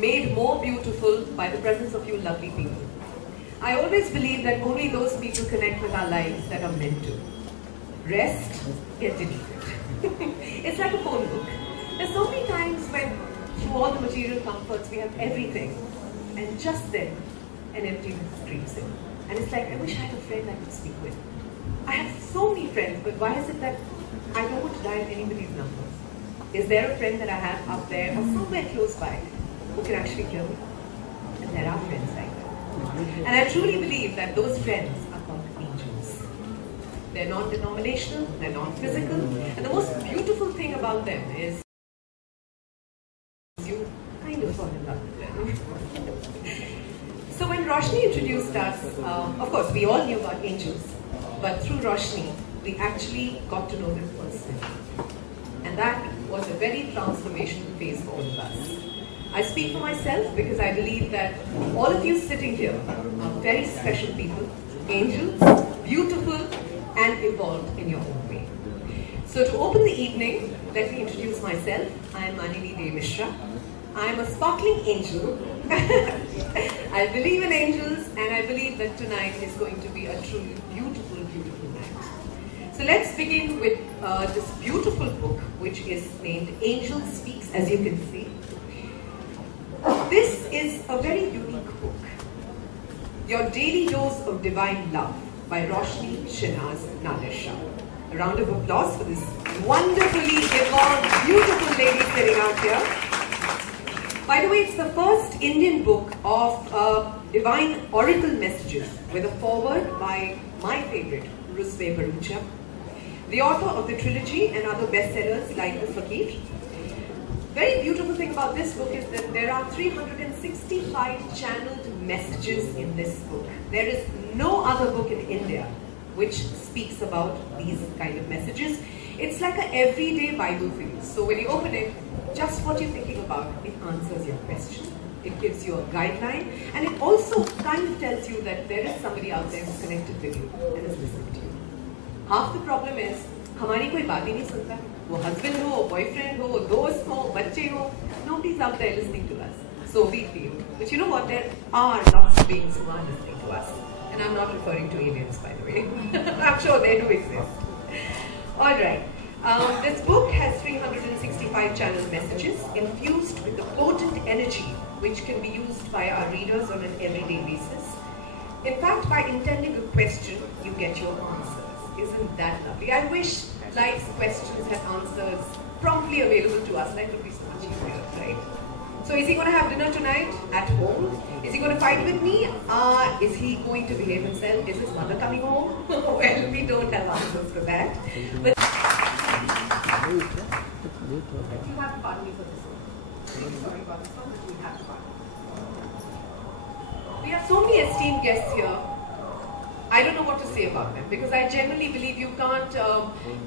made more beautiful by the presence of you lovely people. I always believe that only those people connect with our lives that are meant to. Rest, get deleted. It's like a phone book. There's so many times when, through all the material comforts, we have everything, and just then, an emptiness creeps in. And it's like, I wish I had a friend I could speak with. I have so many friends, but why is it that I don't want to dial anybody's number? Is there a friend that I have up there or somewhere close by who can actually hear me? And there are friends like that. And I truly believe that those friends are called angels. They're non-denominational, they're non-physical, and the most beautiful thing about them is you kind of fall in love with them. So when Roshni introduced us, of course we all knew about angels, but through Roshni we actually got to know them personally. And that was a very transformational phase for all of us. I speak for myself because I believe that all of you sitting here are very special people, angels, beautiful and evolved in your own way. So to open the evening, let me introduce myself. I am Manini De Mishra. I am a sparkling angel. I believe in angels and I believe that tonight is going to be a truly beautiful, beautiful night. So let's begin with this beautiful book which is named Angel Speaks, as you can see. This is a very unique book. Your Daily Dose of Divine Love by Roshni Shinaz Nadir Shah. A round of applause for this wonderfully evolved, beautiful lady sitting out here. By the way, it's the first Indian book of divine oracle messages with a foreword by my favorite, Rusve Bharucha, the author of the trilogy and other bestsellers like The Fakir. Very beautiful thing about this book is that there are 365 channeled messages in this book. There is no other book in India which speaks about these kind of messages. It's like an everyday Bible for you. So when you open it, just what you're thinking about, it answers your question. It gives you a guideline, and it also kind of tells you that there is somebody out there who's connected with you and is listening to you. Half the problem is, हमारी कोई बात ही नहीं सुनता. वो husband हो, boyfriend हो, दोस्त हो, बच्चे हो, nobody's out there listening to us. So we feel. But you know what? There are lots of beings who are listening to us. And I'm not referring to aliens, by the way. I'm sure they do exist. Alright. This book has 365 channeled messages infused with the potent energy which can be used by our readers on an everyday basis. In fact, by intending a question, you get your answers. Isn't that lovely? I wish life's questions had answers promptly available to us. Life would be so much easier, right? So is he going to have dinner tonight at home? Is he going to fight with me? Is he going to behave himself? Is his mother coming home? Well, we don't have answers for that. But you have to pardon me for this one. Really sorry about this one, but we have to pardon. We have so many esteemed guests here. I don't know what to say about them because I generally believe you can't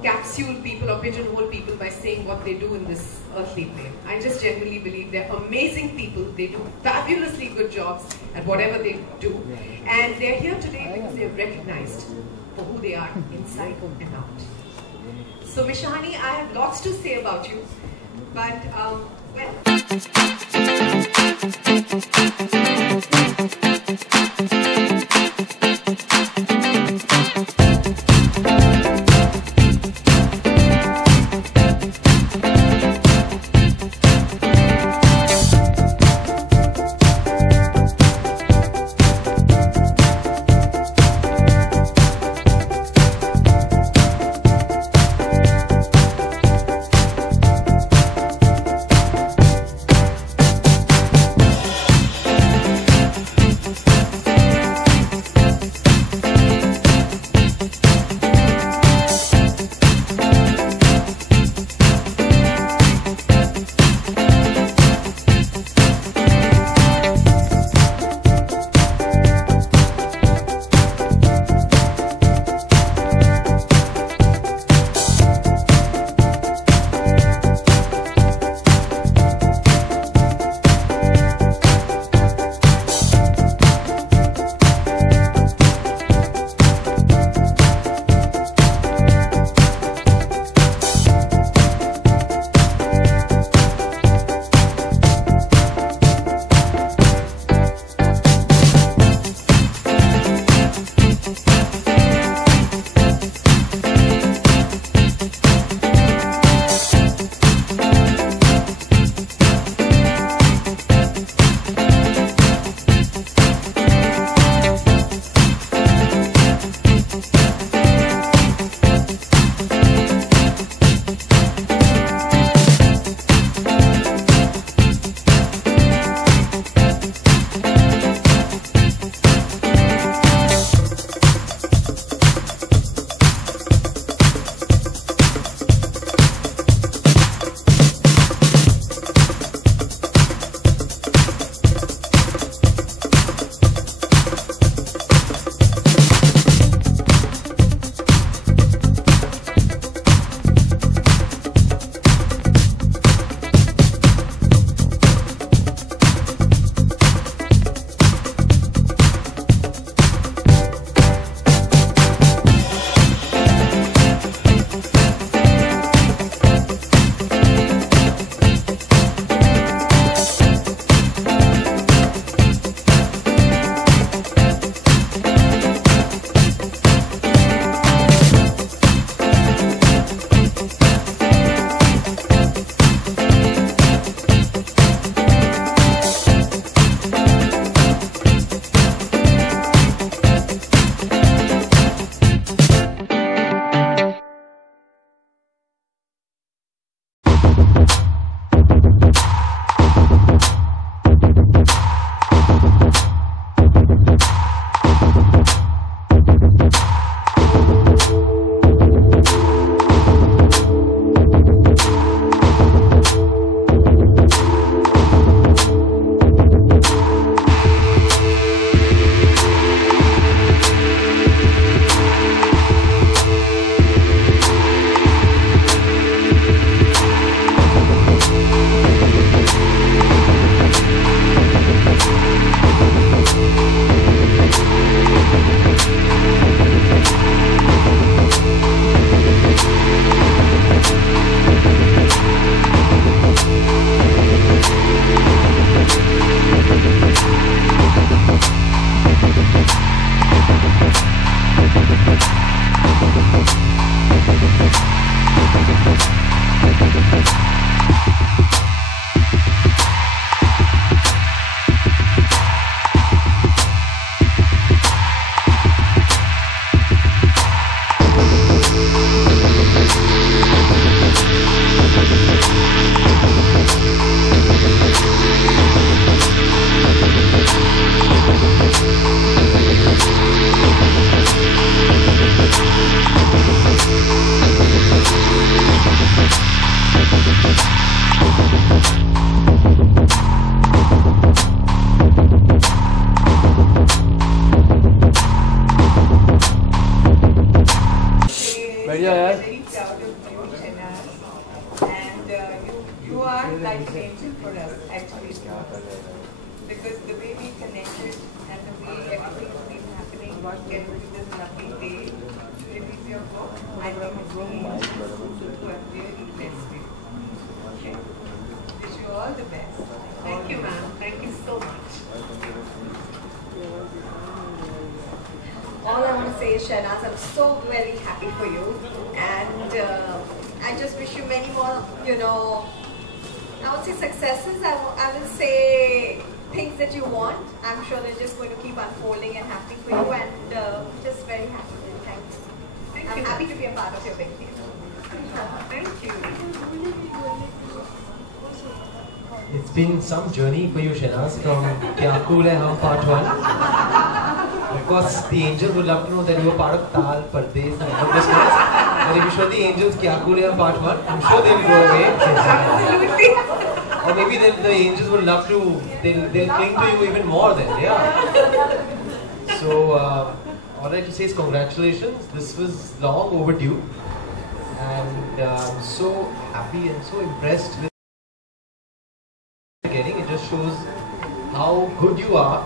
capsule people or pigeonhole people by saying what they do in this earthly plane. I just generally believe they're amazing people. They do fabulously good jobs at whatever they do. And they're here today because they're recognized for who they are inside and out. So Mishani, I have lots to say about you, but birthday, Shehnaz. I'm so very happy for you, and I just wish you many more, I won't say successes, I will say things that you want. I'm sure they're just going to keep unfolding and happening for you, and just very happy. Thank you. I'm happy to be a part of your big deal. Thank you. It's been some journey for you, Shehnaz, from Kya Cool Hai Hum Part 1. Of course, the angels would love to know that you were part of Tal, Pardes, and all this ones. But if you show the angels Kya Cool Hai Hum Part 1, I'm sure they'll go away. Absolutely. Or maybe the angels would love to, they'll cling to you even more then, yeah. So, all I have to say is congratulations. This was long overdue. And I'm so happy and so impressed with getting. It just shows how good you are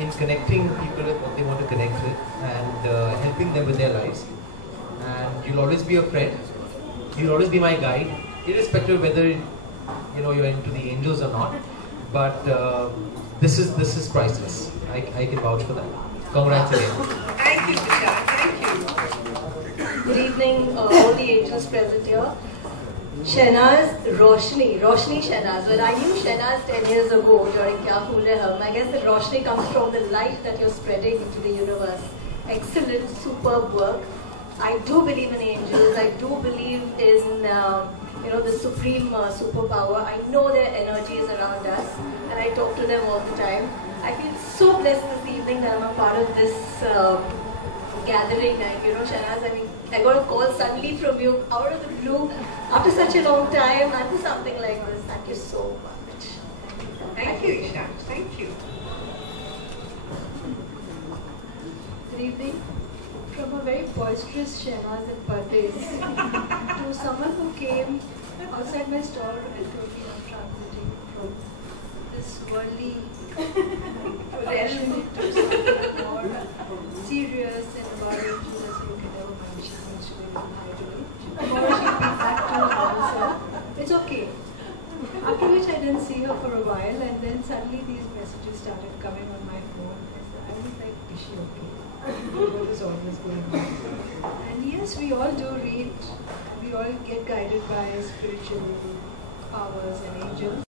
in connecting people with what they want to connect with and helping them with their lives. And you'll always be a friend. You'll always be my guide, irrespective of whether you're into the angels or not. But this is priceless. I can vouch for that. Congrats again. Thank you, Tushar. Thank you. Good evening, all the angels present here. Shehnaz, Roshni Shehnaz. When I knew Shehnaz 10 years ago during Kya Cool Hai Hum, I guess that Roshni comes from the light that you're spreading into the universe. Excellent, superb work. I do believe in angels. I do believe in the supreme superpower. I know their energy is around us, and I talk to them all the time. I feel so blessed this evening that I'm a part of this gathering. And Shehnaz, I got a call suddenly from you out of the blue after such a long time and for something like this. Thank you so much. Thank you, Isha. Thank you. Good evening. From a very boisterous Shehnaz and Pardes to someone who came outside my store and told me I'm transiting from this worldly realm to something more serious and environmental as you can never mind. She's mentioning hi to me. Tomorrow she'll be back to herself. It's okay. After which I didn't see her for a while, and then suddenly these messages started coming on my phone. I was like, is she okay? What is always going on? And yes, we all do read, we all get guided by spiritual powers and angels.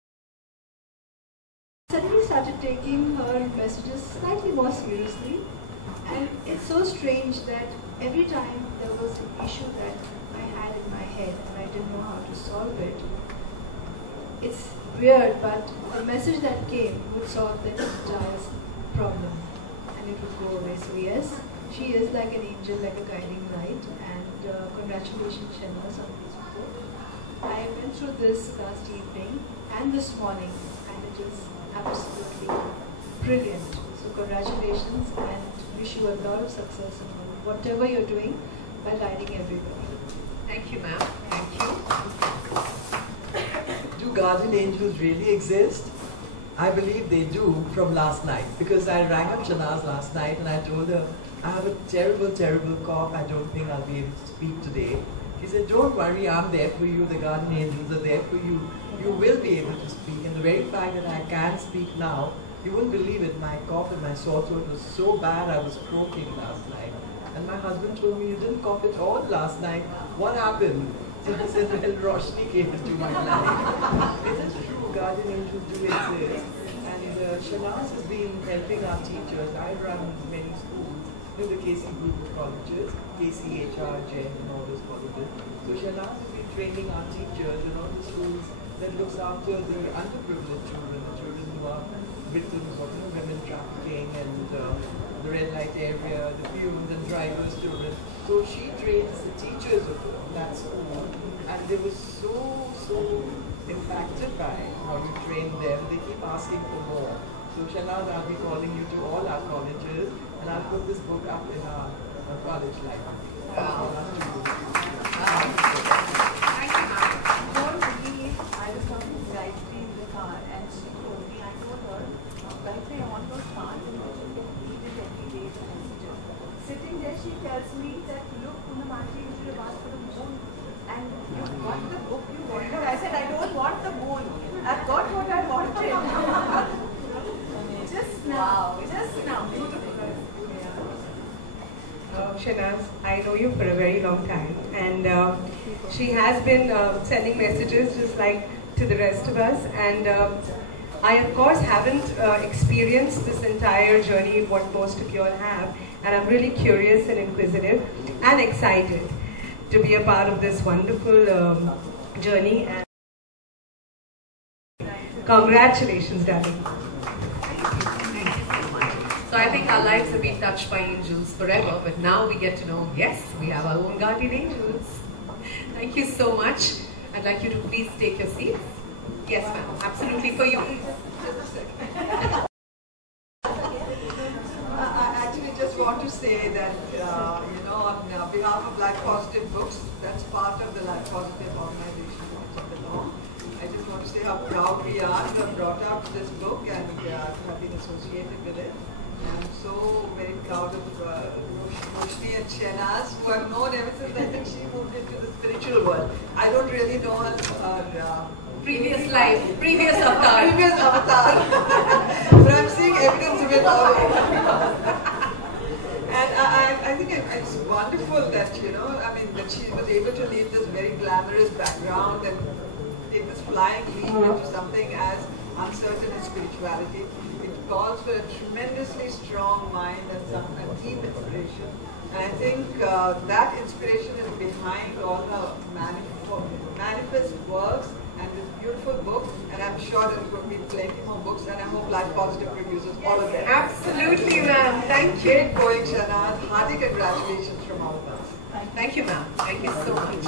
Suddenly started taking her messages slightly more seriously, and it's so strange that every time there was an issue that I had in my head and I didn't know how to solve it, it's weird, but the message that came would solve the entire problem and it would go away. So yes, she is like an angel, like a guiding light, and congratulations Shehnaz on this book. I went through this last evening and this morning, and it is absolutely brilliant. So congratulations, and wish you a lot of success in whatever you're doing by guiding everybody. Thank you, ma'am. Thank you. Do guardian angels really exist? I believe they do from last night, because I rang up Shehnaz last night and I told her, I have a terrible, terrible cough. I don't think I'll be able to speak today. She said, don't worry, I'm there for you. The guardian angels are there for you. You will be able to speak. And the very fact that I can speak now, you wouldn't believe it. My cough and my sore throat was so bad, I was croaking last night. And my husband told me, you didn't cough at all last night. What happened? So I said, well, Roshni came into my life. It is true, guardian angels do exist. And Shehnaz has been helping our teachers. I run many schools in the KC group of colleges, KC, HR, Gen, and all those colleges. So Shehnaz has been training our teachers in all the schools that looks after the underprivileged children, the children who are victims of women trafficking and the red light area, the fumes and drivers children. So she trains the teachers of that school, and they were so impacted by how you train them. They keep asking for more. So Shehnaz, I'll be calling you to all our colleges, and I'll put this book up in our college library. Wow. Thank you, ma'am. I was talking to Gayatri in the car, and she told me, I told her, Gayatri, I want those cards and you should read it every day to messages. Sitting there, she tells me that, look, Poonam aunty, you should have asked for the moon. And you got the book you wanted. I said, I don't want the moon. I've got what I wanted. Just now. Just now. Beautiful. Shanaz, I know you for a very long time, and she has been sending messages just like to the rest of us. And I, of course, haven't experienced this entire journey, what most of you all have, and I'm really curious and inquisitive and excited to be a part of this wonderful journey. And congratulations, darling. So I think our lives have been touched by angels forever, but now we get to know, yes, we have our own guardian angels. Thank you so much. I'd like you to please take your seats. Yes, ma'am. Absolutely for you. I actually just want to say that, on behalf of Life Positive Books, that's part of the Life Positive organization which I belong. I just want to say how proud we are to have brought out this book and to have been associated with it. I'm so very proud of Roshni and Shanaz, who I've known ever since I think she moved into the spiritual world. I don't really know her Previous life, previous avatar. previous avatar. But I'm seeing evidence of it all over. And I think it's wonderful that, that she was able to leave this very glamorous background and take this flying leap into something as uncertain as spirituality. It calls for a tremendously strong mind and a deep inspiration. And I think that inspiration is behind all her manifest works and this beautiful book. And I'm sure there's going to be plenty more books, and I hope Life Positive produces all of them. Absolutely, ma'am. Thank you. Great going, Shanaz. Hearty congratulations from all of us. Thank you, ma'am. Thank you so much.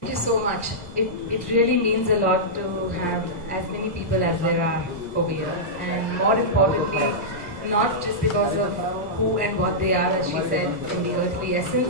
Thank you so much. It really means a lot to have as many people as there are over here, and more importantly, not just because of who and what they are, as she said, in the earthly essence,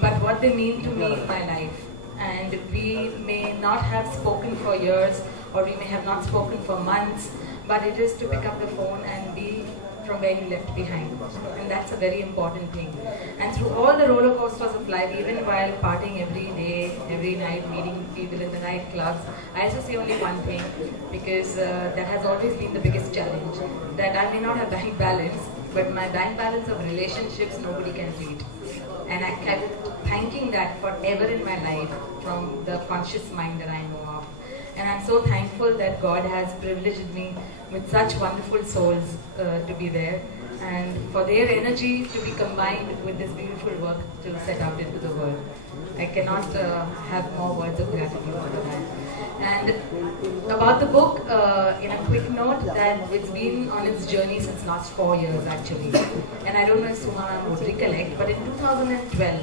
but what they mean to me in my life. And we may not have spoken for years, or we may have not spoken for months, but it is to pick up the phone and be from where you left behind. And that's a very important thing. And through all the roller coasters of life, even while partying every day, every night, meeting people in the nightclubs, I also say only one thing, because that has always been the biggest challenge, that I may not have bank balance, but my bank balance of relationships nobody can beat. And I kept thanking that forever in my life from the conscious mind that I know of. And I'm so thankful that God has privileged me with such wonderful souls to be there, and for their energy to be combined with this beautiful work to set out into the world. I cannot have more words of gratitude for that. And about the book, in a quick note, that it's been on its journey since last 4 years actually. And I don't know if Suma would recollect, but in 2012,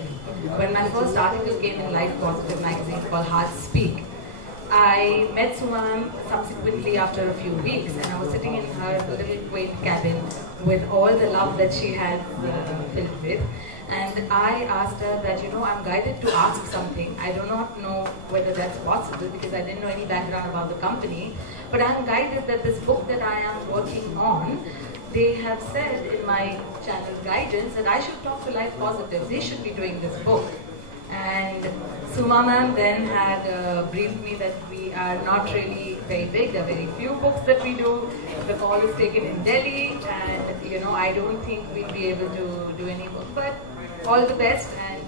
when my first article came in Life Positive magazine called Hearts Speak, I met Suma subsequently after a few weeks, and I was sitting in her little quaint cabin with all the love that she had filled with. And I asked her that, I'm guided to ask something. I do not know whether that's possible because I didn't know any background about the company, but I'm guided that this book that I am working on, they have said in my channel guidance that I should talk to Life Positive. They should be doing this book. And Suma ma'am then had briefed me that we are not really very big. There are very few books that we do. The call is taken in Delhi, and I don't think we'll be able to do any book. But all the best, and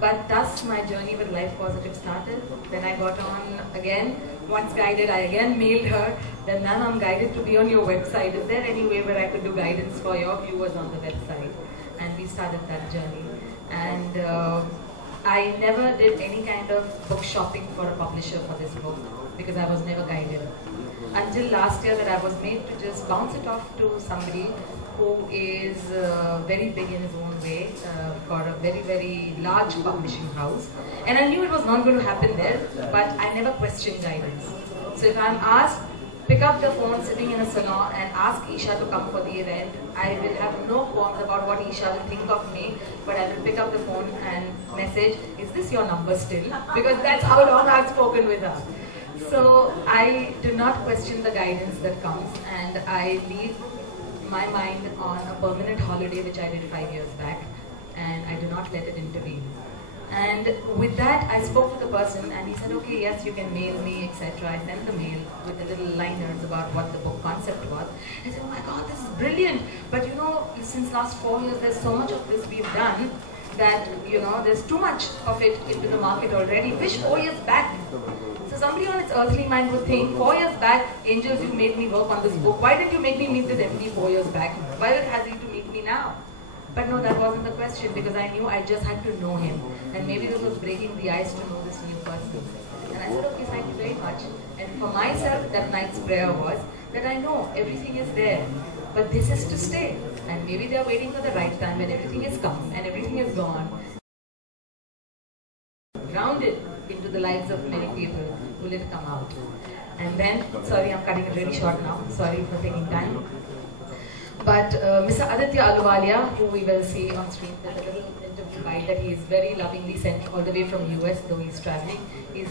But thus my journey with Life Positive started. Then I got on again. Once guided, I again mailed her. Then ma'am, I'm guided to be on your website. Is there any way where I could do guidance for your viewers on the website? And we started that journey. And I never did any kind of book shopping for a publisher for this book because I was never guided. Until last year that I was made to just bounce it off to somebody who is very big in his own way for a very, very large publishing house. And I knew it was not going to happen there, but I never questioned guidance. So if I'm asked, pick up the phone sitting in a salon and ask Isha to come for the event, I will have no qualms about what Isha will think of me, but I will pick up the phone and message, is this your number still? Because that's how long I've spoken with her. So I do not question the guidance that comes, and I leave my mind on a permanent holiday which I did 5 years back, and I do not let it intervene. And with that, I spoke to the person and he said, okay, yes, you can mail me, etc. I sent the mail with the little liners about what the book concept was. I said, oh my God, this is brilliant. But you know, since last 4 years, there's so much of this we've done that, you know, there's too much of it into the market already. Wish 4 years back. So somebody on its earthly mind would think, 4 years back, Angels, you made me work on this book. Why didn't you make me meet this MD 4 years back? Why has he to meet me now? But no, that wasn't the question, because I knew I just had to know him. And maybe this was breaking the ice to know this new person. And I said, okay, thank you very much. And for myself, that night's prayer was that I know everything is there, but this is to stay. And maybe they're waiting for the right time when everything is come and everything is gone. Grounded into the lives of many people, will it come out? And then, sorry, I'm cutting it really short now. Sorry for taking time. But Mr. Aditya Ahluwalia, who we will see on screen, there's a little interview guide that he is very lovingly sent all the way from US, though he's traveling. He's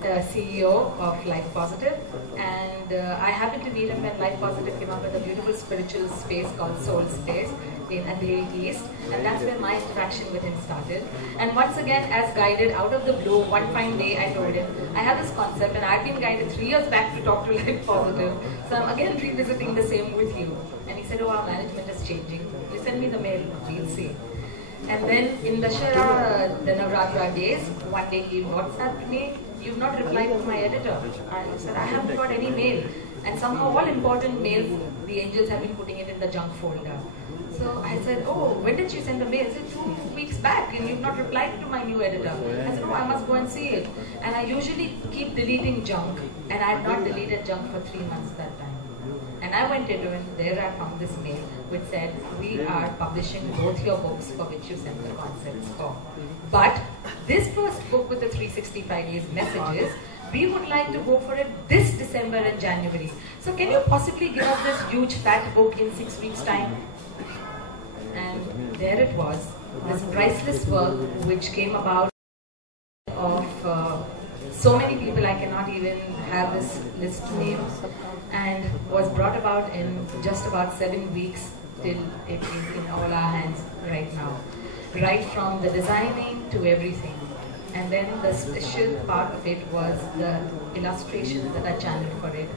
the CEO of Life Positive, and I happened to meet him when Life Positive came up with a beautiful spiritual space called Soul Space in Andheri East, and that's where my interaction with him started. And once again, as guided out of the blue, one fine day I told him, I have this concept and I've been guided 3 years back to talk to Life Positive, so I'm again revisiting the same with you. And he said, oh, our management is changing. You send me the mail, we'll see. And then in the Navratra days, one day he WhatsApped me, you've not replied to my editor. I said, I haven't got any mail. And somehow all important mails, the angels have been putting it in the junk folder. So I said, oh, when did she send the mail? He said, 2 weeks back, and you've not replied to my new editor. I said, oh, I must go and see it. And I usually keep deleting junk, and I had not deleted junk for 3 months that time. And I went into it, and there I found this mail which said, we are publishing both your books for which you sent the concepts for. But this first book with the 365 days messages, we would like to go for it this December and January. So can you possibly give us this huge fat book in 6 weeks' time? And there it was, this priceless work which came about of so many people, I cannot even have this list name, and was brought about in just about 7 weeks till it is in all our hands right now. Right from the designing to everything. And then the special part of it was the illustrations that I channeled for it.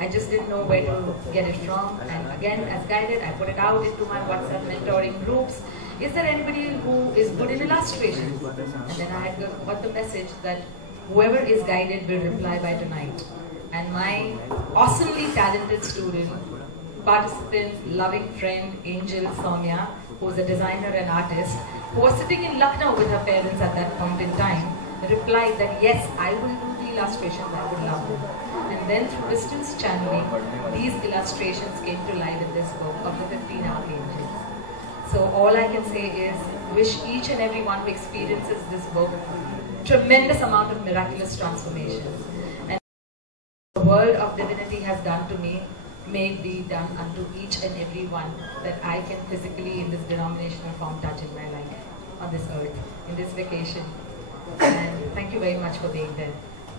I just didn't know where to get it from, and again, as guided, I put it out into my WhatsApp mentoring groups. Is there anybody who is good in illustrations? And then I had got the message that whoever is guided will reply by tonight. And my awesomely talented student, participant, loving friend, Angel Soumya, who is a designer and artist, who was sitting in Lucknow with her parents at that point in time, replied that yes, I will do the illustrations, I would love them. And then through distance channeling, these illustrations came to life in this book of the 15 Archangels. So all I can say is, wish each and every one who experiences this book tremendous amount of miraculous transformations. And the world of divinity has done to me, may it be done unto each and every one that I can physically in this denominational form touch in my life on this earth, in this vacation. And thank you very much for being there.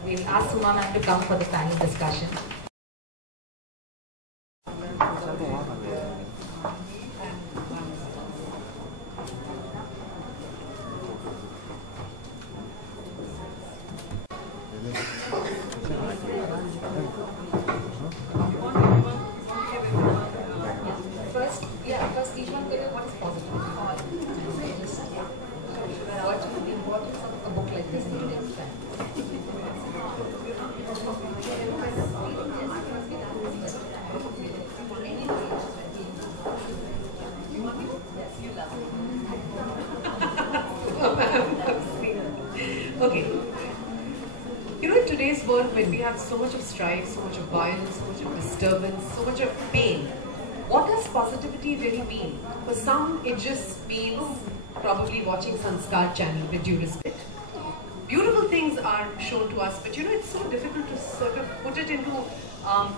We'll ask Suma ma'am to come for the panel discussion. First each one tell you what is positive. What is the importance of a book like this in today's time? Okay. You know, in today's world, when we have so much of strife, so much of violence, so much of disturbance, so much of pain, what does positivity really mean? For some, it just means probably watching Sanskar channel with due respect. Beautiful things are shown to us, but you know, it's so difficult to sort of put it into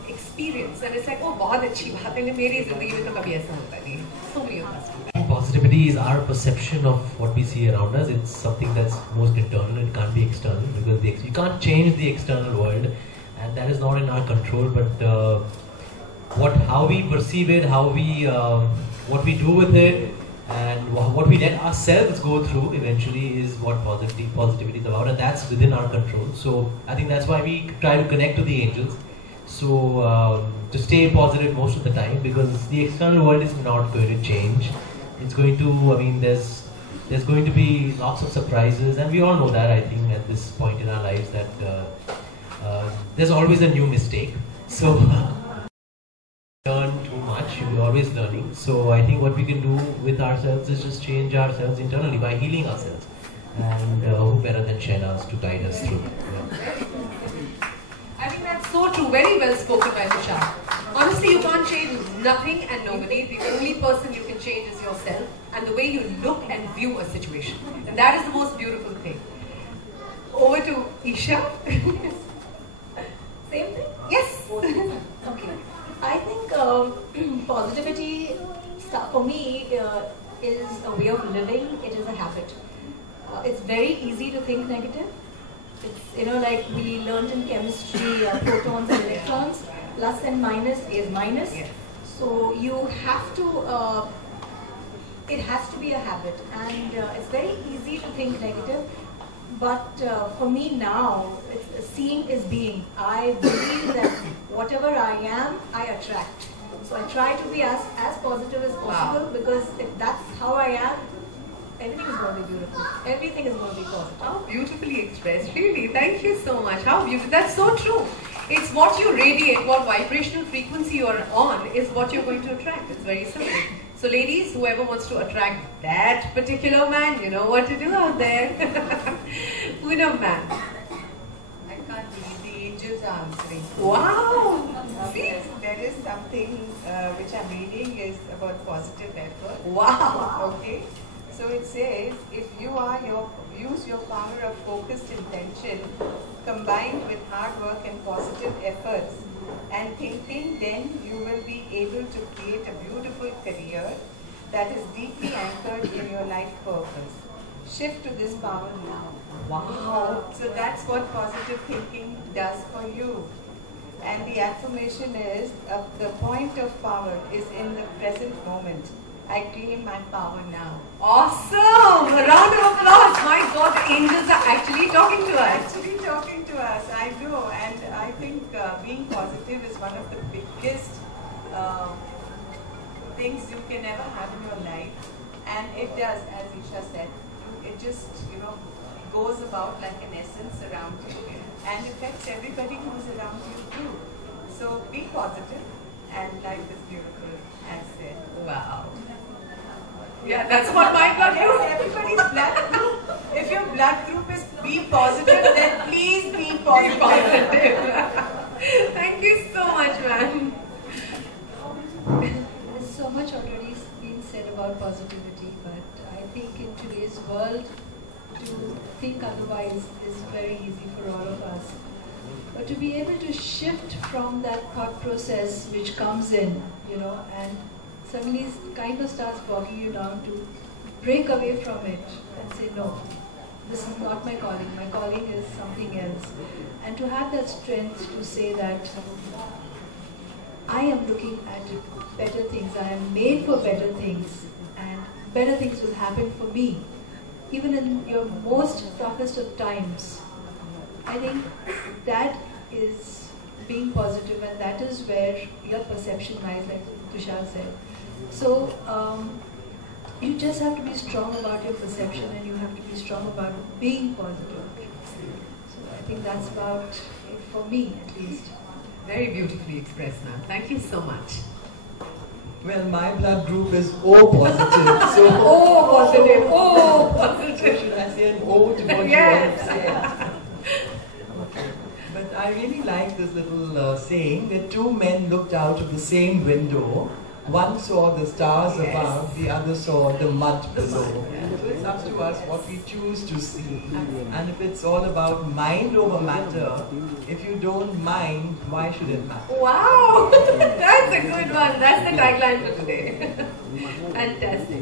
experience. And it's like, oh, बहुत अच्छी बात है, मेरी ज़िंदगी में तो कभी ऐसा होता नहीं. So many of us. Positivity is our perception of what we see around us. It's something that's most internal. It can't be external because you can't change the external world, and that is not in our control. But how we perceive it, how we what we do with it, And what we let ourselves go through eventually is what positivity is about, and that's within our control. So I think that's why we try to connect to the angels. So to stay positive most of the time, because the external world is not going to change. It's going to, I mean, there's going to be lots of surprises, and we all know that, I think, at this point in our lives, that there's always a new mistake. So learn too much, you're always learning. So I think what we can do with ourselves is just change ourselves internally by healing ourselves. And who better than Shehnaz to guide us through? Yeah. I think that's so true. Very well spoken by Tushar. Honestly, you can't change nothing and nobody. The only person you can change is yourself and the way you look and view a situation. And that is the most beautiful thing. Over to Isha. Same thing? Yes. Okay. I think positivity, for me, is a way of living. It is a habit. It's very easy to think negative. It's, like we learned in chemistry, protons and electrons, plus and minus is minus. Yeah. So you have to, it has to be a habit. And it's very easy to think negative. But for me now, seeing is being. I believe that whatever I am, I attract. So I try to be as positive as possible, because if that's how I am, everything is going to be beautiful. Everything is going to be positive. How beautifully expressed, really. Thank you so much. How beautiful. That's so true. It's what you radiate, what vibrational frequency you're on is what you're going to attract. It's very simple. So ladies, whoever wants to attract that particular man, you know what to do out there. Poonam ma'am. I can't believe the angels are answering. Wow. See? There is something which I'm reading is about positive effort. Wow. Okay. So it says, if use your power of focused intention combined with hard work and positive efforts and thinking, then you will be able to create a beautiful career that is deeply anchored in your life purpose. Shift to this power now. Wow. So that's what positive thinking does for you. And the affirmation is, the point of power is in the present moment. I claim my power now. Awesome! A round of applause. My God, the angels are actually talking to us. Actually talking to us, I know. And I think being positive is one of the biggest things you can ever have in your life. And it does, as Isha said, it just, goes about like an essence around you and affects everybody who's around you too. So be positive and life is beautiful, as said. Wow. Yeah, that's what my blood group. Everybody's blood group. If your blood group is be positive, then please be positive. Thank you so much, man. There's so much already been said about positivity, but I think in today's world, to think otherwise is very easy for all of us. But to be able to shift from that thought process which comes in, and suddenly kind of starts bogging you down, to break away from it and say, no, this is not my calling. My calling is something else. And to have that strength to say that I am looking at better things. I am made for better things, and better things will happen for me. Even in your most toughest of times. I think that is being positive, and that is where your perception lies, like Tushar said. So you just have to be strong about your perception, and you have to be strong about being positive. So I think that's about it for me, at least. Very beautifully expressed, ma'am. Thank you so much. Well, my blood group is O positive, so... O positive, O positive. Should I say an O to what Yes. you want to say? But I really like this little saying that two men looked out of the same window. One saw the stars above, the other saw the mud below. So it's up to us what we choose to see. And if it's all about mind over matter, if you don't mind, why should it matter? Wow, that's a good one. That's the tagline for today. Fantastic.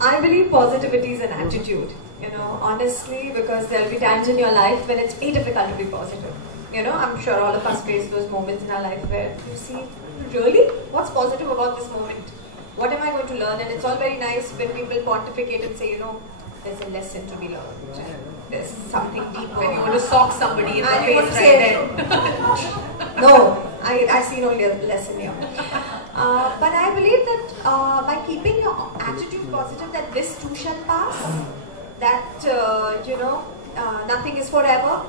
I believe positivity is an attitude, honestly, because there'll be times in your life when it's very difficult to be positive. I'm sure all of us face those moments in our life where you see, really? What's positive about this moment? what am I going to learn? And it's all very nice when people pontificate and say, you know, there's a lesson to be learned. There's something deeper. When you want to sock somebody in the And you want face to right say, then. no, I see no lesson here. But I believe that by keeping your attitude positive, that this too shall pass, that, you know, nothing is forever.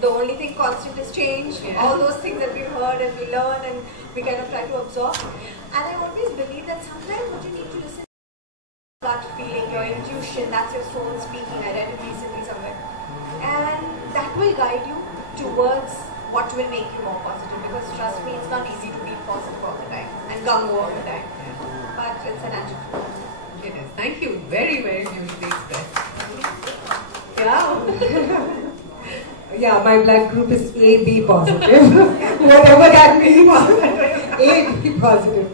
The only thing constant is change. Yeah. All those things that we've heard and we learn and we kind of try to absorb. And I always believe that sometimes what you need to listen to gut feeling, your intuition, that's your soul speaking. I read it recently somewhere. And that will guide you towards what will make you more positive. Because trust me, it's not easy to be positive all the time and gung-ho all the time. But it's an attitude. It is. Thank you. Very, very beautifully expressed. Yeah. Yeah, my blood group is AB positive. Whatever that means. AB positive.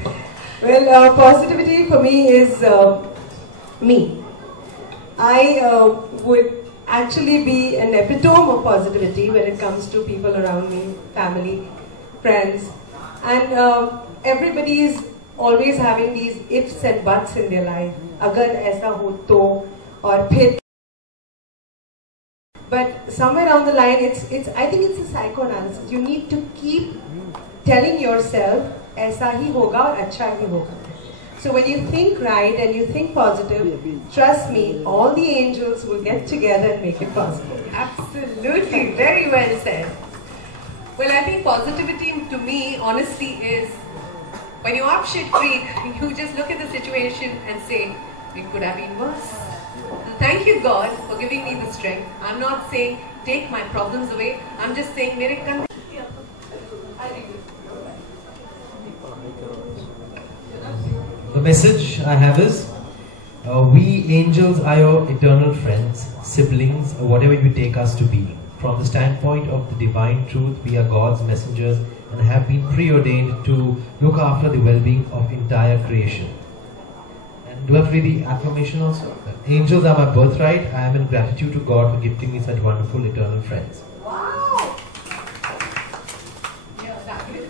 Well, positivity for me is me. I would actually be an epitome of positivity when it comes to people around me, family, friends. And everybody is always having these ifs and buts in their life. Agar aisa ho to, or phir. But somewhere down the line, I think it's a psychoanalysis. You need to keep telling yourself, "Aisa hi hoga aur acha hi hoga." So when you think right and you think positive, trust me, all the angels will get together and make it possible. Absolutely. Very well said. Well, I think positivity to me, honestly, is when you're up shit creek, you just look at the situation and say, it could have been worse. And thank you, God, for giving me the strength. I'm not saying take my problems away. I'm just saying, mere kandhe. The message I have is, we angels are your eternal friends, siblings, or whatever you take us to be. From the standpoint of the divine truth, we are God's messengers and have been preordained to look after the well-being of entire creation. And do I have to read the affirmation also? Angels are my birthright. I am in gratitude to God for gifting me such wonderful eternal friends. Wow! Yeah, that is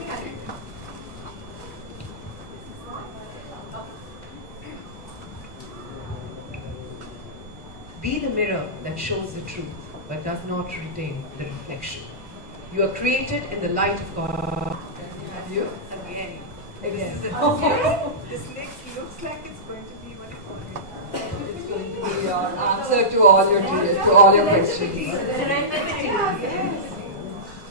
Be the mirror that shows the truth, but does not retain the reflection. You are created in the light of God. Have you? Again. This next looks like it's going to be what It's going to be your answer to all your questions.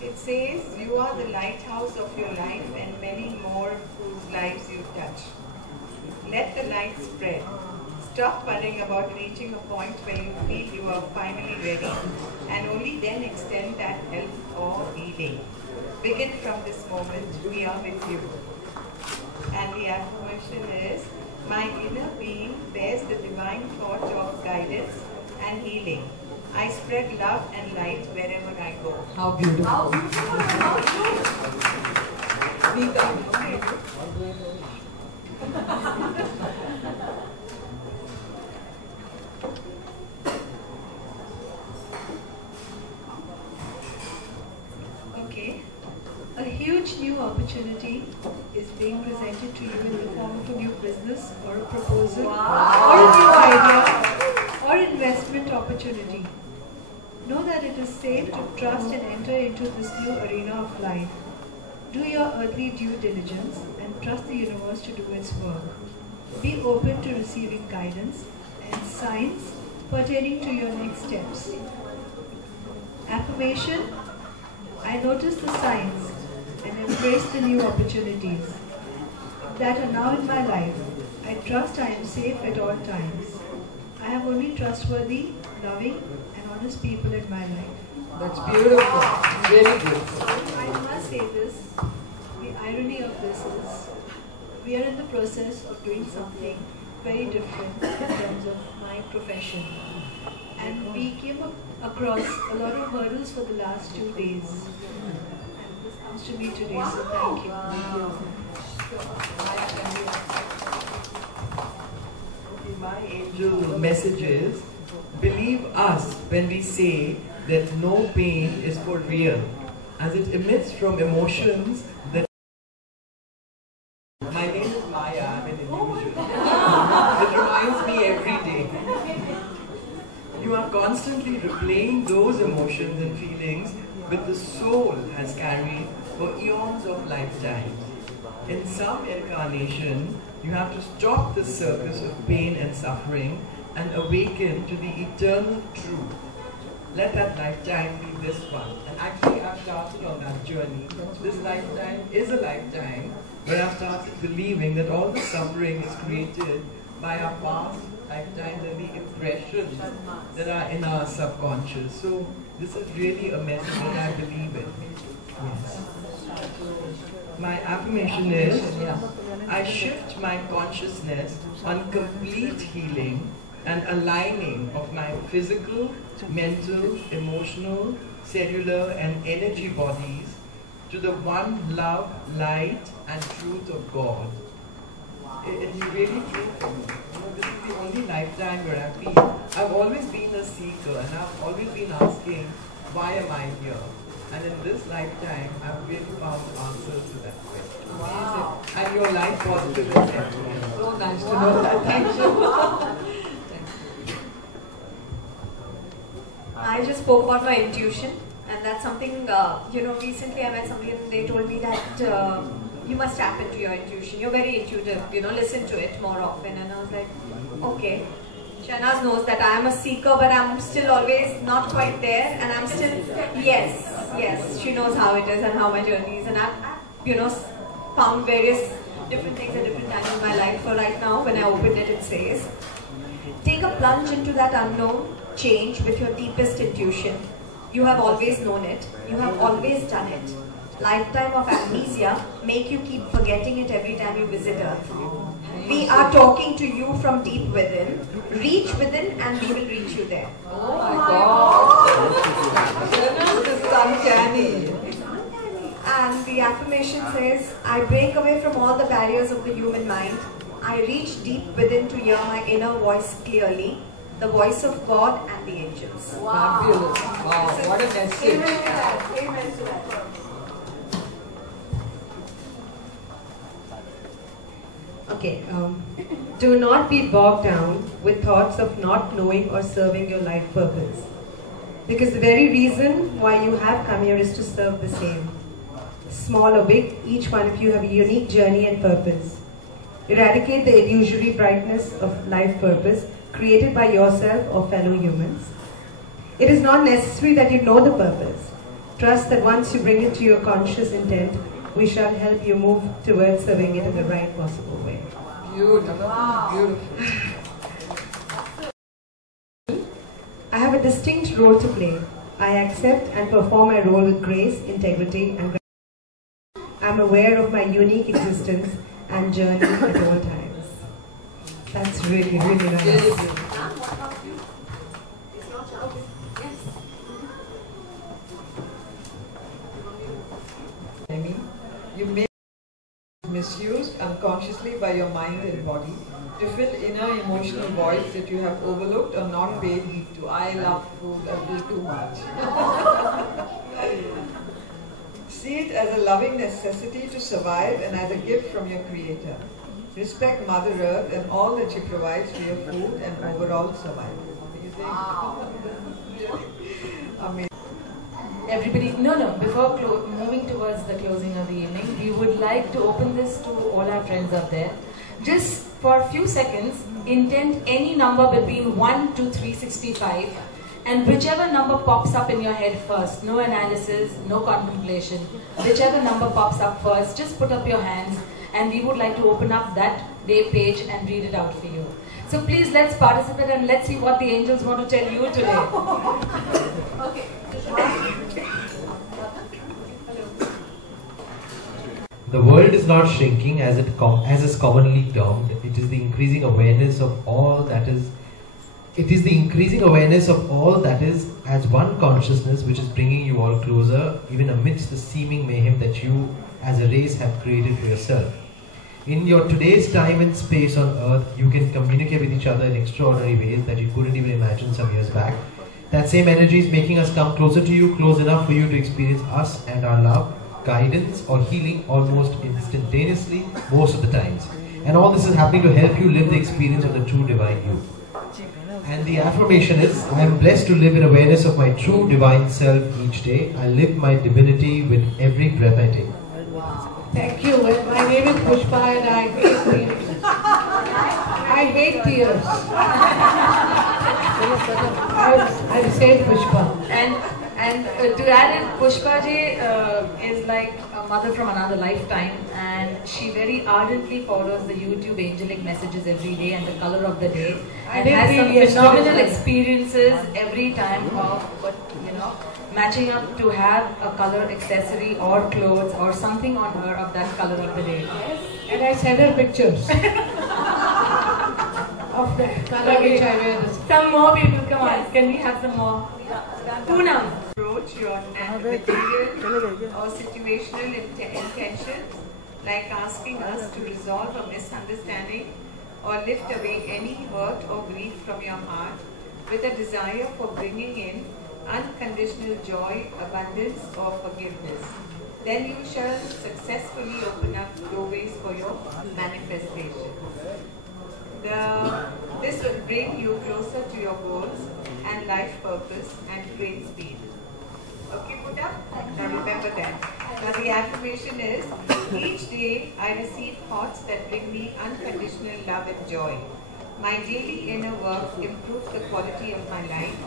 It says, you are the lighthouse of your life and many more whose lives you touch. Let the light spread. Stop worrying about reaching a point where you feel you are finally ready and only then extend that help or healing. Begin from this moment, we are with you. And the affirmation is, my inner being bears the divine torch of guidance and healing. I spread love and light wherever I go. How beautiful. How beautiful. How Okay. A huge new opportunity is being presented to you in the form of a new business or a proposal or a new idea or investment opportunity. Know that it is safe to trust and enter into this new arena of life. Do your earthly due diligence and trust the universe to do its work. Be open to receiving guidance and signs pertaining to your next steps. Affirmation: I notice the signs and embrace the new opportunities that are now in my life. I trust I am safe at all times. I have only trustworthy, loving, and honest people in my life. That's beautiful. Really good. I must say this, the irony of this is, we are in the process of doing something very different in terms of my profession. And we came across a lot of hurdles for the last 2 days. And this comes to me today, so thank you. My angel message is, believe us when we say that no pain is for real, as it emits from emotions that... My name is Maya, I'm an individual. constantly replaying those emotions and feelings which the soul has carried for eons of lifetimes. In some incarnation, you have to stop the circus of pain and suffering and awaken to the eternal truth. Let that lifetime be this one. And actually, I've started on that journey. This lifetime is a lifetime where I've started believing that all the suffering is created by our past lifetimes and the impressions that are in our subconscious. So this is really a message that I believe in. Yes. My affirmation is, I shift my consciousness on complete healing and aligning of my physical, mental, emotional, cellular and energy bodies to the one love, light and truth of God. It's really true for me. This is the only lifetime where I've always been a seeker and I've always been asking, why am I here? And in this lifetime, I've really found answers to that question. Wow. And your life positive is excellent. So nice to know that. Thank you. I just spoke about my intuition, and that's something, recently I met somebody and they told me that you must tap into your intuition. You're very intuitive, listen to it more often. And I was like, okay. Shehnaz knows that I am a seeker, but I'm still always not quite there, and I'm still, yes, she knows how it is and how my journey is, and I've, found various different things at different times in my life. So right now, when I opened it, it says, take a plunge into that unknown, change with your deepest intuition. You have always known it, you have always done it. Lifetime of amnesia make you keep forgetting it every time you visit Earth. We are talking to you from deep within. Reach within and we will reach you there. Oh my God! This is uncanny. And the affirmation says, I break away from all the barriers of the human mind. I reach deep within to hear my inner voice clearly, the voice of God and the angels. Wow! Fabulous. Wow! What a message! Amen to that. Amen to that. Okay, do not be bogged down with thoughts of not knowing or serving your life purpose. Because the very reason why you have come here is to serve the same. Small or big, each one of you have a unique journey and purpose. Eradicate the illusory brightness of life purpose created by yourself or fellow humans. It is not necessary that you know the purpose. Trust that once you bring it to your conscious intent, we shall help you move towards serving it in the right possible way. Beautiful. Wow. Beautiful. I have a distinct role to play. I accept and perform my role with grace, integrity, and gratitude. I am aware of my unique existence and journey at all times. That's really, really nice. You may be misused unconsciously by your mind and body to fill inner emotional voids that you have overlooked or not paid heed to. I love food, I do too much. See it as a loving necessity to survive and as a gift from your Creator. Respect Mother Earth and all that she provides for your food and overall survival. Amazing. Everybody, before moving towards the closing of the evening, we would like to open this to all our friends up there. Just for a few seconds, intend any number between 1 to 365, and whichever number pops up in your head first, no analysis, no contemplation, whichever number pops up first, just put up your hands, and we would like to open up that day page and read it out for you. So please, let's participate and let's see what the angels want to tell you today. Okay. The world is not shrinking as is commonly termed. It is the increasing awareness of all that is. It is the increasing awareness of all that is as one consciousness which is bringing you all closer, even amidst the seeming mayhem that you as a race have created for yourself. In your today's time and space on earth, you can communicate with each other in extraordinary ways that you couldn't even imagine some years back. That same energy is making us come closer to you, close enough for you to experience us and our love, guidance or healing almost instantaneously most of the times. And all this is happening to help you live the experience of the true divine you. And the affirmation is, I am blessed to live in awareness of my true divine self each day. I live my divinity with every breath I take. Thank you. And my name is Pushpa and I hate tears. I hate tears. I've said Pushpa. And to add in, Pushpa ji is like a mother from another lifetime, and she very ardently follows the YouTube angelic messages every day and the color of the day, and has some phenomenal experiences every time of matching up to have a color accessory or clothes or something on her of that color of the day. And I send her pictures of the color which I wear. Some more people, come on, can we have some more? Poonam. Approach your material or situational intentions, like asking us to resolve a misunderstanding or lift away any hurt or grief from your heart with a desire for bringing in unconditional joy, abundance or forgiveness. Then you shall successfully open up doorways for your manifestation. This will bring you closer to your goals and life purpose at great speed. Okay, Buddha? Now remember that. Now the affirmation is, each day I receive thoughts that bring me unconditional love and joy. My daily inner work improves the quality of my life,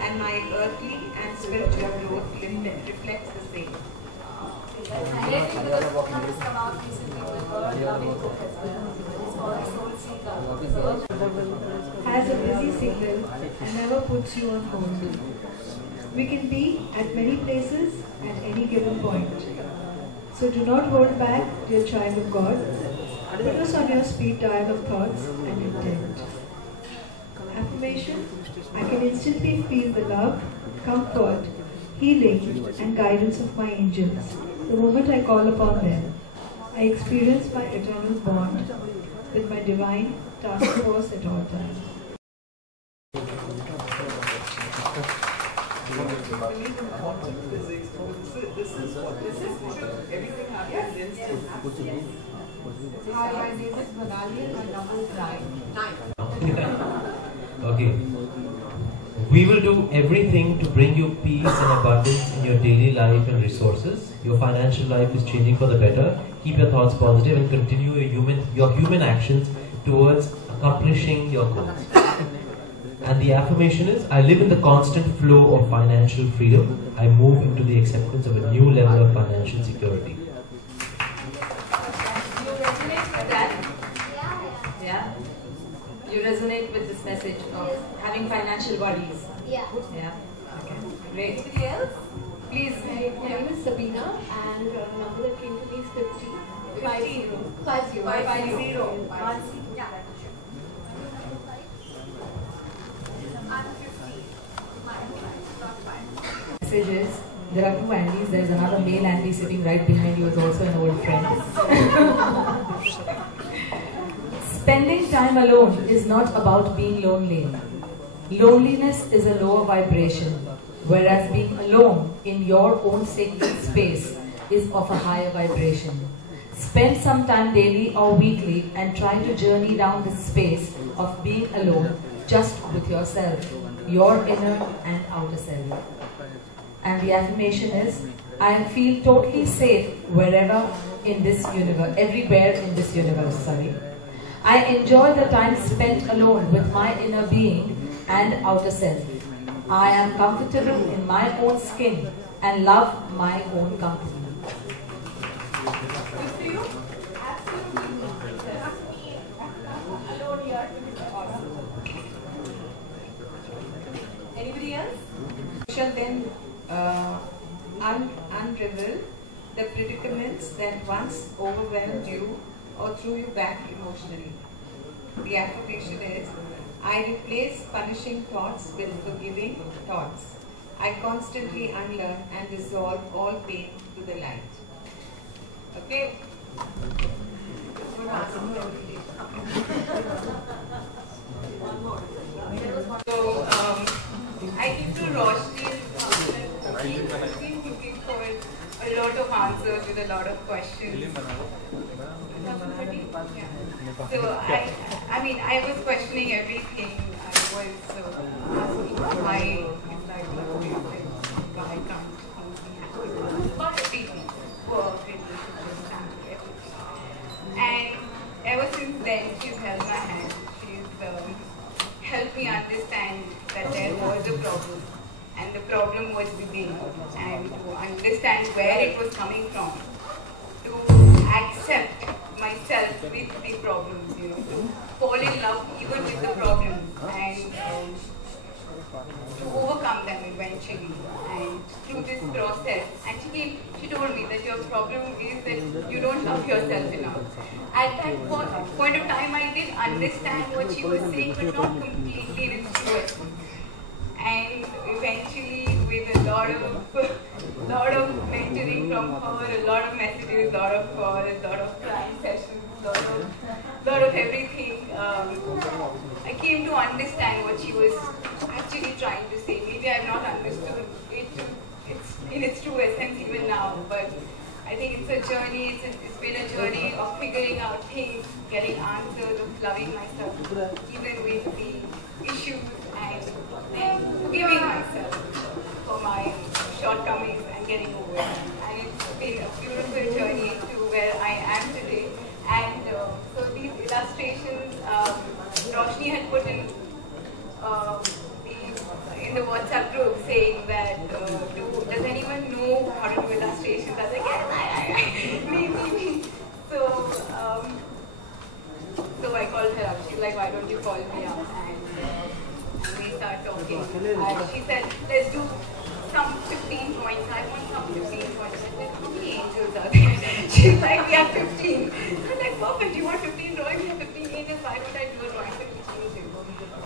and my earthly and spiritual growth reflects the same. Has a busy signal and never puts you on hold. We can be at many places at any given point. So do not hold back, dear child of God. Put us on your speed dial of thoughts and intent. Affirmation: I can instantly feel the love, comfort, healing and guidance of my angels the moment I call upon them. I experience my eternal bond with my divine task force at all times. Believe in quantum physics. This is everything happens instantly. Hi, my name is Manali and my number is 9. Okay. We will do everything to bring you peace and abundance in your daily life and resources. Your financial life is changing for the better. Keep your thoughts positive and continue your human actions towards accomplishing your goals. And the affirmation is, I live in the constant flow of financial freedom. I move into the acceptance of a new level of financial security. You resonate with that? Yeah? You resonate with this message of having financial worries? Yeah. Yeah? Okay. Great. Anybody else? Please. My name is Sabina and number that came to me is 50. 50. Messages. There are two Andys. There is another male Andy sitting right behind you, who is also an old friend. Spending time alone is not about being lonely. Loneliness is a lower vibration, whereas being alone in your own sacred space is of a higher vibration. Spend some time daily or weekly and try to journey down this space of being alone just with yourself, your inner and outer self. And the affirmation is, I feel totally safe wherever in this universe, everywhere in this universe, I enjoy the time spent alone with my inner being and outer self. I am comfortable in my own skin and love my own company. Good for you? Absolutely. Alone here. Awesome. Anybody else? We shall then unravel the predicaments that once overwhelmed you or threw you back emotionally. The affirmation is, I replace punishing thoughts with forgiving thoughts. I constantly unlearn and dissolve all pain to the light. Okay? So, I think to Roshni's I've been looking for a lot of answers with a lot of questions. So I was questioning everything. was asking why his life was like why can't he be happy? About everything, work, relationships, family, everything. And ever since then, she's held my hand. She's helped me understand that there was a problem, and the problem was within, and to understand where it was coming from, to accept myself with the problems, you know, to fall in love even with the problems, and to overcome them eventually. And through this process, and she told me that your problem is that you don't love yourself enough. At that point of time, I did understand what she was saying, but not completely in its truest. And eventually, with a lot of mentoring from her, a lot of messages, a lot of calls, a lot of crying sessions, a lot of everything, I came to understand what she was actually trying to say. Maybe I have not understood it in its true essence even now, but I think it's a journey. It's been a journey of figuring out things, getting answers, of loving myself, even with the issues, and then forgiving myself for my shortcomings and getting over it. And it's been a beautiful journey to where I am today. And so these illustrations, Roshni had put in the WhatsApp group saying that, does anyone know how to do illustrations? I was like, yes, me. So I called her up. She's like, why don't you call me up? And we started talking. She said, let's do some 15 drawings. I want some 15 drawings. I said, how many angels are there? She's like, we have 15. I'm like, perfect, you want 15 drawings? You have 15 angels. Why don't I do a drawing for each angel?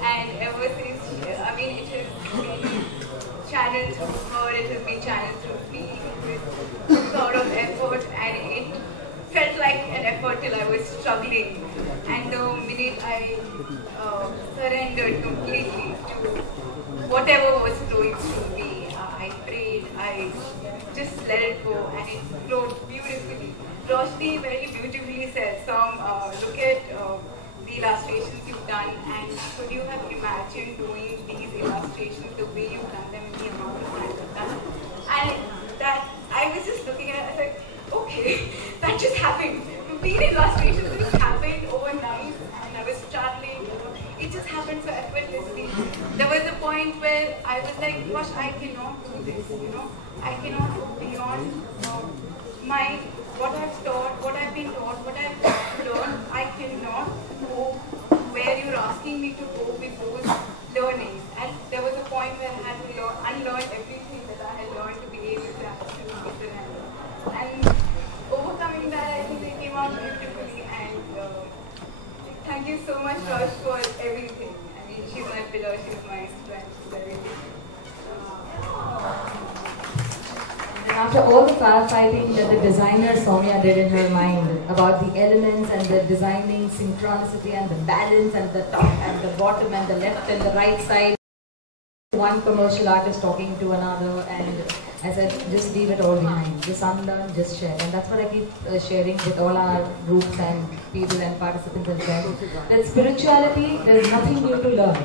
And ever since, I mean, it has been channeled through her, it has been channeled through me with sort of effort, and it felt like an effort till I was struggling. And the minute I surrendered completely to whatever was flowing through me, I prayed, I just let it go, and it flowed beautifully. Roshni very beautifully said, look at the illustrations you've done, and could you have imagined doing these illustrations the way you've done them in the amount of time you've done? And that, I was just looking at it, I was like, okay, that just happened. 15 illustrations just happened overnight, and I was traveling. It just happened so effortlessly. There was a point where I was like, gosh, I cannot do this, you know. I cannot go beyond what I've taught, what I've been taught, what I've learned. I cannot go where you're asking me to go with those learnings. And there was a point where I had to unlearn everything that I had learned to be able to actually surrender. And overcoming that, I think they came out beautifully. And thank you so much, Rosh, for everything. I mean, she's my pillar, she's my strength, she's everything. And after all the firefighting that the designer Soumya did in her mind about the elements and the designing synchronicity and the balance and the top and the bottom and the left and the right side, one commercial artist talking to another, and I said, just leave it all behind, just unlearn, just share. And that's what I keep sharing with all our groups and people and participants and friends, that spirituality, there's nothing new to learn.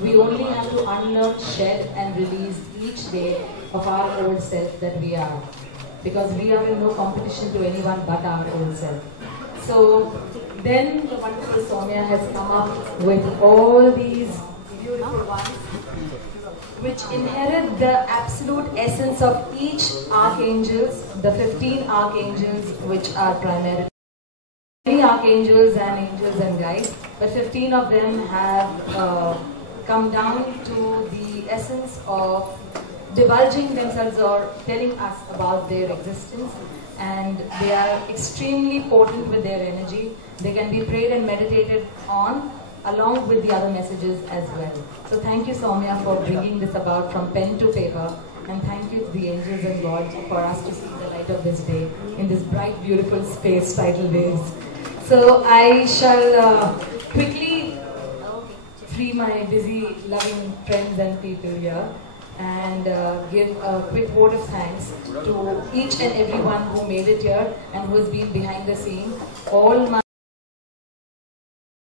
We only have to unlearn, shed and release each day of our old self that we are. Because we are in no competition to anyone but our old self. So then the wonderful Soumya has come up with all these beautiful ones, which inherit the absolute essence of each archangels, the 15 archangels which are primarily many archangels and angels and guides, but 15 of them have come down to the essence of divulging themselves or telling us about their existence, and they are extremely potent with their energy. They can be prayed and meditated on along with the other messages as well. So thank you, Soumya, for bringing this about from pen to paper, and thank you to the angels and gods for us to see the light of this day in this bright, beautiful space tidal waves. So I shall quickly free my busy, loving friends and people here and give a quick vote of thanks to each and everyone who made it here and who has been behind the scene. All my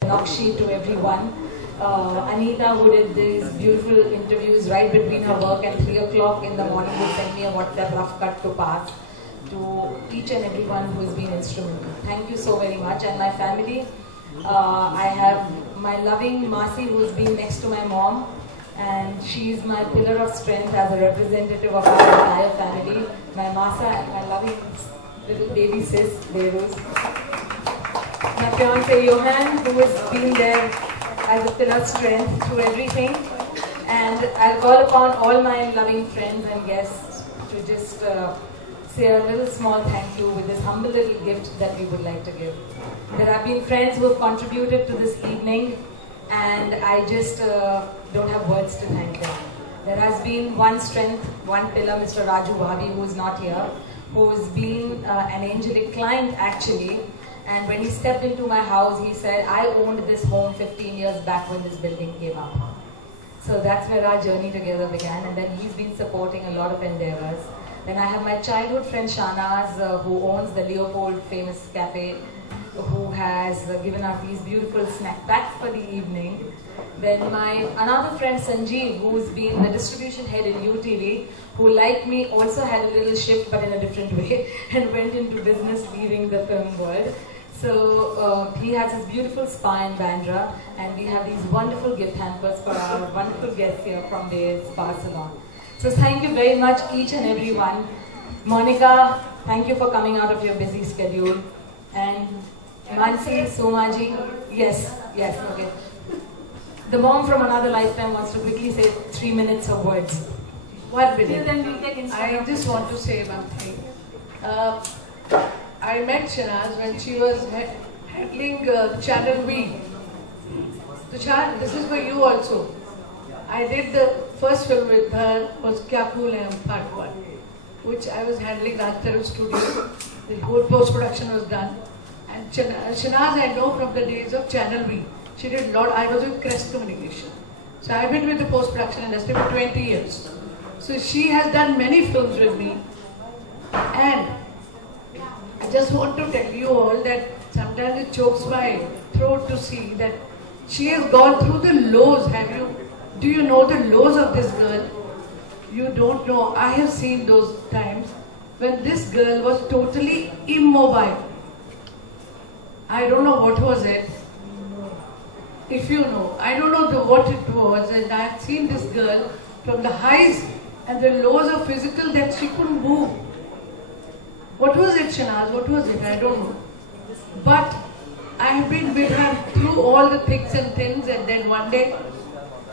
Nakshi to everyone, Anita, who did these beautiful interviews right between her work and 3 o'clock in the morning, would send me a WhatsApp rough cut to pass to each and everyone who has been instrumental. Thank you so very much. And my family, I have my loving Masi, who's been next to my mom, and she's my pillar of strength as a representative of our entire family. My Masa and my loving little baby sis, Beiruz. My fiance Johan, who has been there as a pillar of strength through everything. And I'll call upon all my loving friends and guests to just say a little small thank you with this humble little gift that we would like to give. There have been friends who have contributed to this evening, and I just don't have words to thank them. There has been one strength, one pillar, Mr. Raju Bhavi, who is not here, who has been an angelic client actually. And when he stepped into my house, he said, I owned this home 15 years back when this building came up. So that's where our journey together began, and then he's been supporting a lot of endeavors. Then I have my childhood friend Shahnaz, who owns the Leopold famous cafe, who has given out these beautiful snack packs for the evening. Then my another friend Sanjeev, who's been the distribution head in UTV, who like me also had a little shift but in a different way and went into business leaving the film world. So he has his beautiful spa in Bandra, and we have these wonderful gift hampers for our wonderful guests here from the spa salon. So thank you very much each and every one. Monica, thank you for coming out of your busy schedule. And Mansi, Somaji, yes, okay. The mom from another lifetime wants to quickly say 3 minutes of words. 1 minute. Then we'll take I just want to say one thing. I met Shehnaz when she was handling Channel V. This is for you also. I did the first film with her, was Kya Phool Hai Part 1, which I was handling Rajtaru Studio. The whole post-production was done. And Shehnaz I know from the days of Channel V. She did a lot. I was with Crest Communication. So I've been with the post-production industry for 20 years. So she has done many films with me. And I just want to tell you all that sometimes it chokes my throat to see that she has gone through the lows. Do you know the lows of this girl? You don't know. I have seen those times when this girl was totally immobile. I don't know what was it. If you know, I don't know what it was, and I have seen this girl from the highs and the lows of physical that she couldn't move. What was it, Shehnaz? What was it? I don't know. But I have been with her through all the thicks and thins, and then one day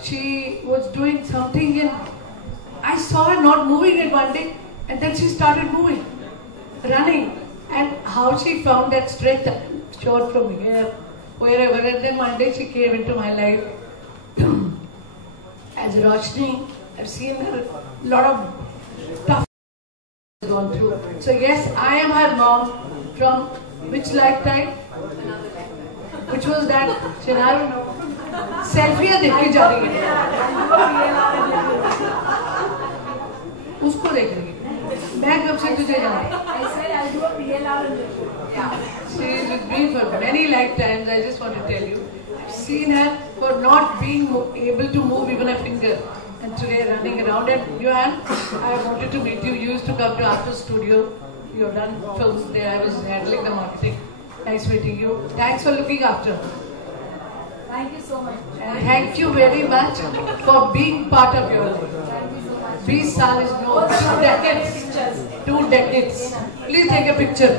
she was doing something and I saw her not moving it one day, and then she started moving, running, and how she found that stretch short from here, wherever, and then one day she came into my life as Roshni. I've seen her a lot of tough gone through. So yes, I am her mom from which lifetime? Which was that? Shehnaz? सेल्फियाँ देखी जा रही है, उसको देख रही है। मैं कब से तुझे जानती? She is with me for many lifetimes. I just want to tell you, I've seen her for not being able to move even a finger, and today running around. And Johan, I wanted to meet you. You used to come to Arthur Studio. You have done films there. I was handling the marketing. Nice meeting you. Thanks for looking after her. Thank you so much. And thank you very much for being part of your life. 20 साल is no 2 decades. 2 decades. Please take a picture.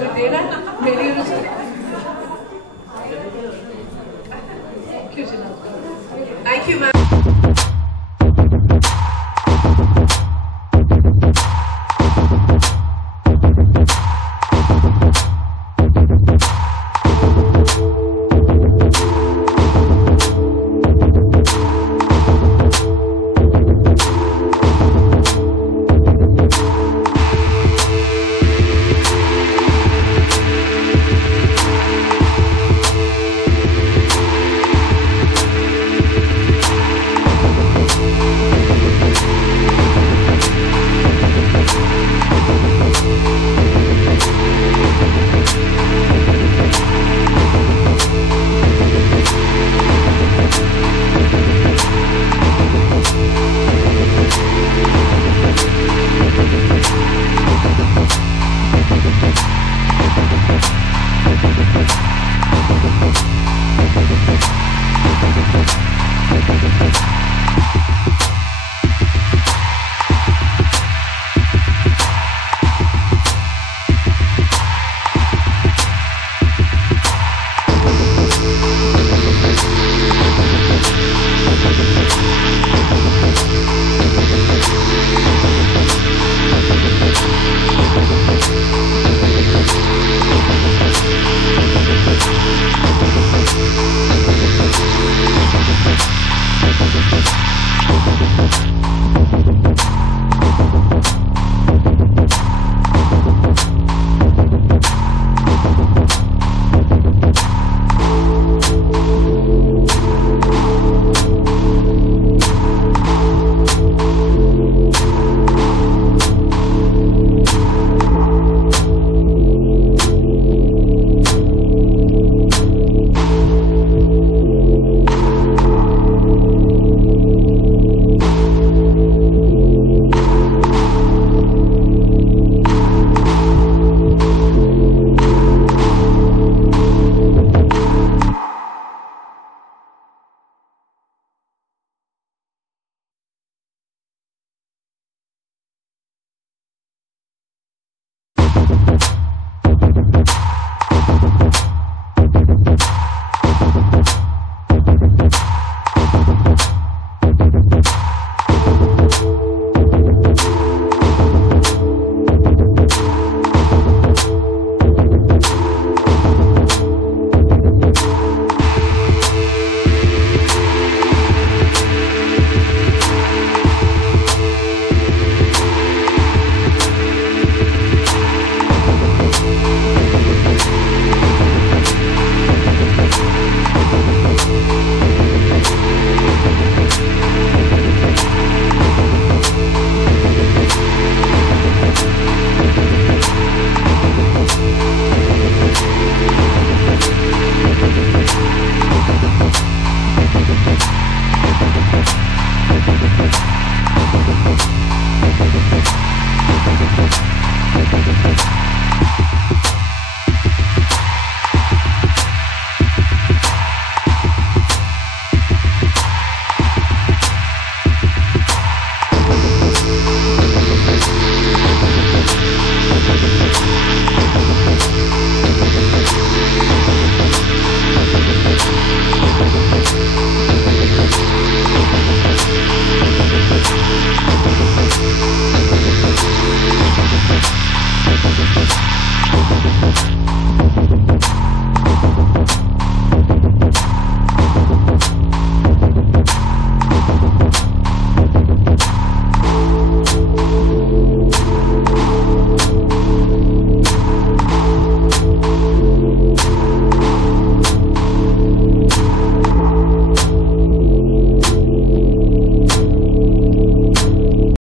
Thank you, Shehnaz. Thank you, ma'am.